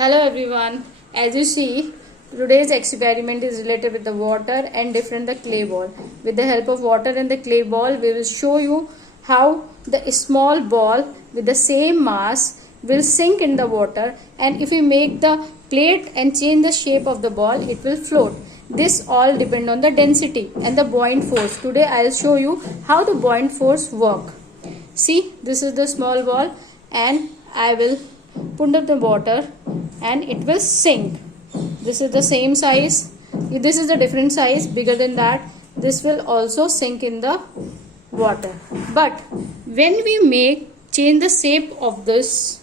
Hello everyone. As you see, today's experiment is related with the water and different the clay ball. With the help of water and the clay ball, we will show you how the small ball with the same mass will sink in the water, and if we make the plate and change the shape of the ball, it will float. This all depend on the density and the buoyant force. Today I will show you how the buoyant force work. See, this is the small ball and I will put up the water and it will sink. This is the same size. This is the different size, bigger than that. This will also sink in the water. But when we change the shape of this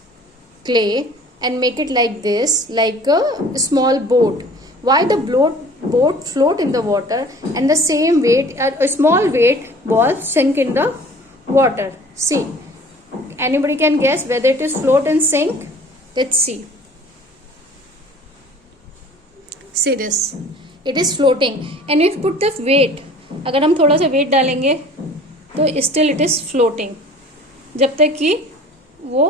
clay and make it like this, like a small boat. Why the boat float in the water and the same weight, a small weight ball sink in the water? See, anybody can guess whether it is float and sink? Let's see. See this, it is floating, and if put the weight, अगर हम थोड़ा सा weight डालेंगे तो still it is floating जब तक कि वो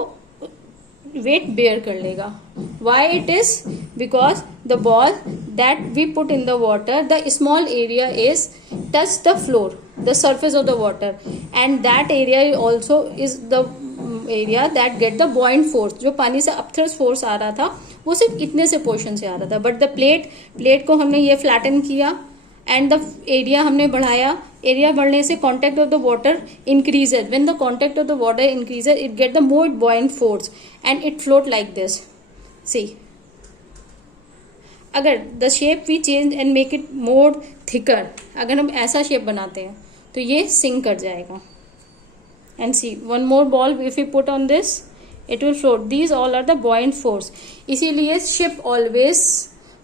weight bear कर लेगा. Why it is? Because the ball that we put in the water, the small area is touch the floor, the surface of the water, and that area also is the area that get the buoyant force. जो पानी से upthrust force आ रहा था वो सिर्फ इतने से portion से आ रहा था, बट द प्लेट को हमने ये फ्लैटन किया एंड द एरिया हमने बढ़ाया. एरिया बढ़ने से contact of the water increases. When the contact of the water increases it get the more buoyant force and it float like this. See, अगर the shape we change and make it more thicker, अगर हम ऐसा shape बनाते हैं तो ये sink कर जाएगा. And see, one more ball if you put on this, it will float. These all are the buoyant force. इसीलिए ship always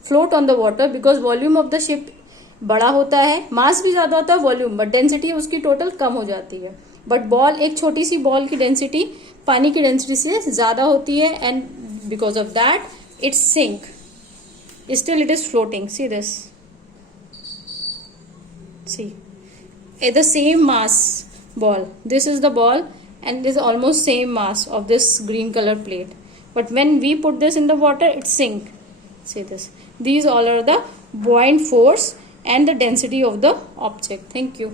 float on the water because volume of the ship बड़ा होता है, मास भी ज्यादा होता है वॉल्यूम, बट डेंसिटी उसकी total कम हो जाती है. बट बॉल, एक छोटी सी बॉल की डेंसिटी पानी की डेंसिटी से ज्यादा होती है, and because of that it sink. Still it is floating. See this, see the same mass ball. This is the ball and this is almost same mass of this green color plate, but when we put this in the water it sink. See this, these all are the buoyant force and the density of the object. Thank you.